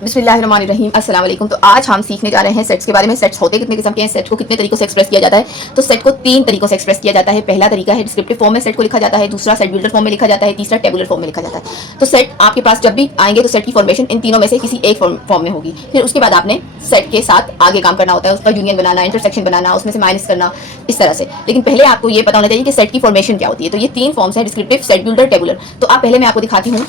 बिस्मिल्लाहिर्रहमानिर्रहीम अस्सलाम वालेकुम। तो आज हम सीखने जा रहे हैं सेट्स के बारे में। सेट्स होते कितने किस्म के हैं, सेट को कितने तरीकों से एक्सप्रेस किया जाता है। तो सेट को 3 तरीकों से एक्सप्रेस किया जाता है। पहला तरीका है डिस्क्रिप्टिव फॉर्म में सेट को लिखा जाता है, दूसरा सेट बिल्डर फॉर्म में लिखा जाता है, तीसरा टेबुलर फॉर्म में लिखा जाता है। तो सेट आपके पास जब भी आएंगे तो सेट की फॉर्मेशन इन तीनों में से किसी एक फॉर्म में होगी। फिर उसके बाद आपने सेट के साथ आगे काम करना होता है, उसका यूनियन बनाना, इंटरसेक्शन बनाना, उसमें से माइनस करना, इस तरह से। लेकिन पहले आपको ये पता होना चाहिए कि सेट की फॉर्मेशन क्या होती है। तो ये 3 फॉर्म्स हैं, डिस्क्रिप्टिव, सेट बिल्डर, टेबुलर। तो आप पहले मैं आपको दिखाती हूँ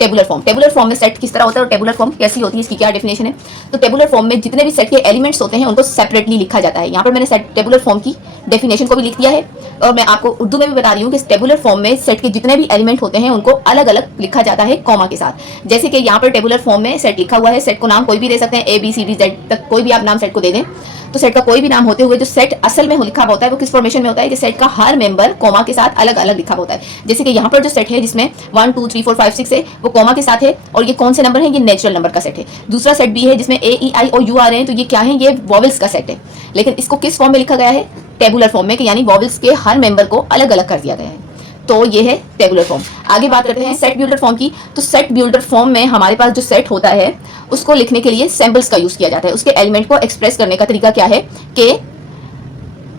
टेबुलर फॉर्म। टेबुलर फॉर्म में सेट किस तरह होता है और टेबुलर फॉर्म कैसी होती है, इसकी क्या डेफिनेशन है। तो टेबुलर फॉर्म में जितने भी सेट के एलिमेंट्स होते हैं उनको सेपरेटली लिखा जाता है। यहाँ पर मैंने सेट टेबुलर फॉर्म की डेफिनेशन को भी लिख दिया है और मैं आपको उर्दू में भी बता रही हूँ कि टेबुलर फॉर्म में सेट के जितने भी एलिमेंट होते हैं उनको अलग अलग लिखा जाता है कॉमा के साथ। जैसे कि यहाँ पर टेबुलर फॉर्म में सेट लिखा हुआ है, सेट को नाम कोई भी दे सकते हैं, ABCD तक कोई भी आप नाम सेट को दे दें। तो सेट का कोई भी नाम होते हुए जो सेट असल में लिखा होता है वो किस फॉर्मेशन में होता है कि सेट का हर मेंबर कॉमा के साथ अलग अलग लिखा होता है। जैसे कि यहाँ पर जो सेट है जिसमें 1 2 3 4 5 6 है वो कॉमा के साथ है और ये कौन से नंबर है, ये नेचुरल नंबर का सेट है। दूसरा सेट भी है जिसमें AEIOU आ रहे हैं, तो ये क्या है, ये वॉवेल्स का सेट है। लेकिन इसको किस फॉर्म में लिखा गया है, टेबुलर फॉर्म में, कि यानी वॉवेल्स के हर मेंबर को अलग अलग कर दिया गया है। तो ये है टेबुलर फॉर्म। आगे बात करते हैं सेट बिल्डर फॉर्म की। तो सेट बिल्डर फॉर्म में हमारे पास जो सेट होता है उसको लिखने के लिए सिंबल्स का यूज किया जाता है। उसके एलिमेंट को एक्सप्रेस करने का तरीका क्या है कि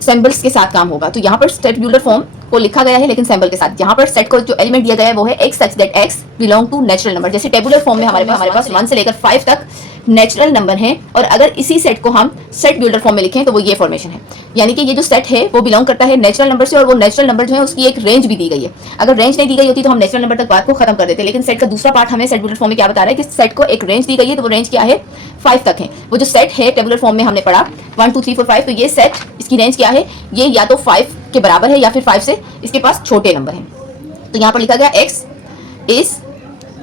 सिंबल्स के साथ काम होगा। तो यहाँ पर सेट बिल्डर फॉर्म को लिखा गया है लेकिन सिंबल के साथ। यहाँ पर सेट को जो एलिमेंट दिया गया है वो है x such that x belong to natural number. जैसे टेबुलर फॉर्म में हमारे पास 1 से लेकर 5 तक नेचुरल नंबर हैं और अगर इसी सेट को हम सेट बिल्डर फॉर्म में लिखें तो वो ये फॉर्मेशन है। यानी कि ये जो सेट है वो बिलोंग करता है नेचुरल नंबर से और वो नेचुरल नंबर जो है उसकी एक रेंज भी दी गई है। अगर रेंज नहीं दी गई होती तो हम नेचुरल नंबर तक बात को खत्म कर देते। लेकिन सेट का दूसरा पार्ट हमें सेट बिल्डर फॉर्म में क्या बता रहा है कि सेट को एक रेंज दी गई है, तो वो रेंज क्या है, 5 तक है। वो जो सेट है टेबुलर फॉर्म में हमने पढ़ा 1 2 3 4 5, तो ये सेट इसकी रेंज क्या है, ये या तो 5 के बराबर है या फिर 5 से इसके पास छोटे नंबर हैं। तो यहाँ पर लिखा गया x इज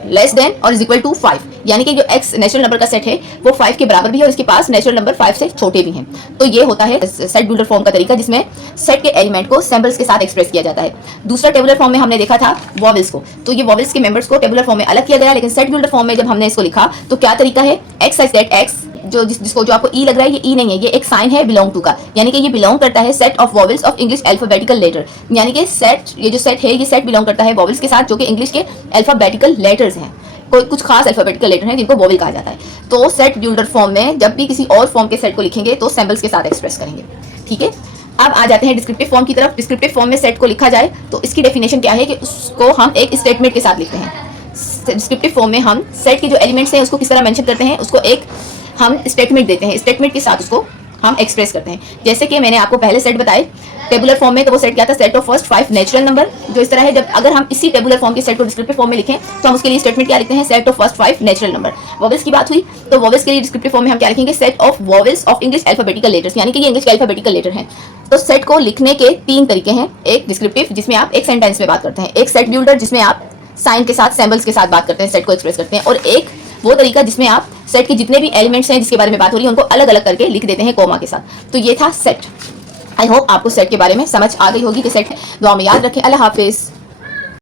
लेस देन और इज इक्वल टू 5, यानी कि जो x नेचुरल नंबर का सेट है वो 5 के बराबर भी है और इसके पास नेचुरल नंबर 5 से छोटे भी हैं। तो ये होता है सेट बिल्डर फॉर्म का तरीका जिसमें सेट के एलिमेंट को सिंबल्स के साथ एक्सप्रेस किया जाता है। दूसरा टेबुलर फॉर्म में हमने देखा था वॉवेल्स को। तो ये वॉवेल्स के मेंबर्स को टेबुलर फॉर्म में अलग किया गया, लेकिन सेट बिल्डर फॉर्म में जब हमने इसको लिखा तो क्या तरीका है, x such that x जिसको जो आपको ई लग रहा है, ये ई नहीं है, ये एक साइन है बिलोंग टू का, यानी कि ये बिलोंग करता है set of vowels of English alphabetical letter. यानी कि सेट, ये जो सेट है ये सेट बिलोंग करता है वॉवेल्स के साथ जो कि इंग्लिश के अल्फाबेटिकल लेटर्स हैं। कोई कुछ खास अल्फाबेटिकल लेटर हैं जिनको वॉवेल कहा जाता है। तो सेट बिल्डर फॉर्म में जब भी किसी और फॉर्म के सेट को लिखेंगे तो सिंबल्स के साथ एक्सप्रेस करेंगे। ठीक है, अब आ जाते हैं डिस्क्रिप्टिव फॉर्म की तरफ। डिस्क्रिप्टिव फॉर्म में सेट को लिखा जाए तो इसकी डेफिनेशन क्या है कि उसको हम एक स्टेटमेंट के साथ लिखते हैं। डिस्क्रिप्टिव फॉर्म में हम सेट के जो एलिमेंट्स हैं उसको किस तरह मेंशन करते हैं, उसको एक हम स्टेटमेंट देते हैं, स्टेटमेंट के साथ उसको हम एक्सप्रेस करते हैं। जैसे कि मैंने आपको पहले सेट बताए टेबुलर फॉर्म में, तो वो सेट क्या था, set of first 5 natural number. जो इस तरह है, जब अगर हम इसी टेबुलर फॉर्म के सेट को डिस्क्रिप्टिव फॉर्म में लिखें तो हम उसके लिए स्टेटमेंट क्या लिखते हैं, set of first 5 natural number. Vowels की बात हुई तो वॉवेल्स के लिए डिस्क्रिप्टिव फॉर्म में हम क्या लिखेंगे, set of vowels of English alphabetical letters, यानी कि ये इंग्लिश के अल्फाबेटिकल लेटर हैं। तो सेट को लिखने के 3 तरीके हैं, एक डिस्क्रिप्टिव जिसमें आप एक सेंटेंस में बात करते हैं, एक सेट बिल्डर जिसमें आप साइन के साथ सिंबल्स के साथ बात करते हैं, सेट को एक्सप्रेस करते हैं, और एक वो तरीका जिसमें आप सेट के जितने भी एलिमेंट्स हैं जिसके बारे में बात हो रही है उनको अलग अलग करके लिख देते हैं कॉमा के साथ। तो ये था सेट। आई होप आपको सेट के बारे में समझ आ गई होगी कि सेट। दुआ में याद रखें। अल्लाह हाफिज़।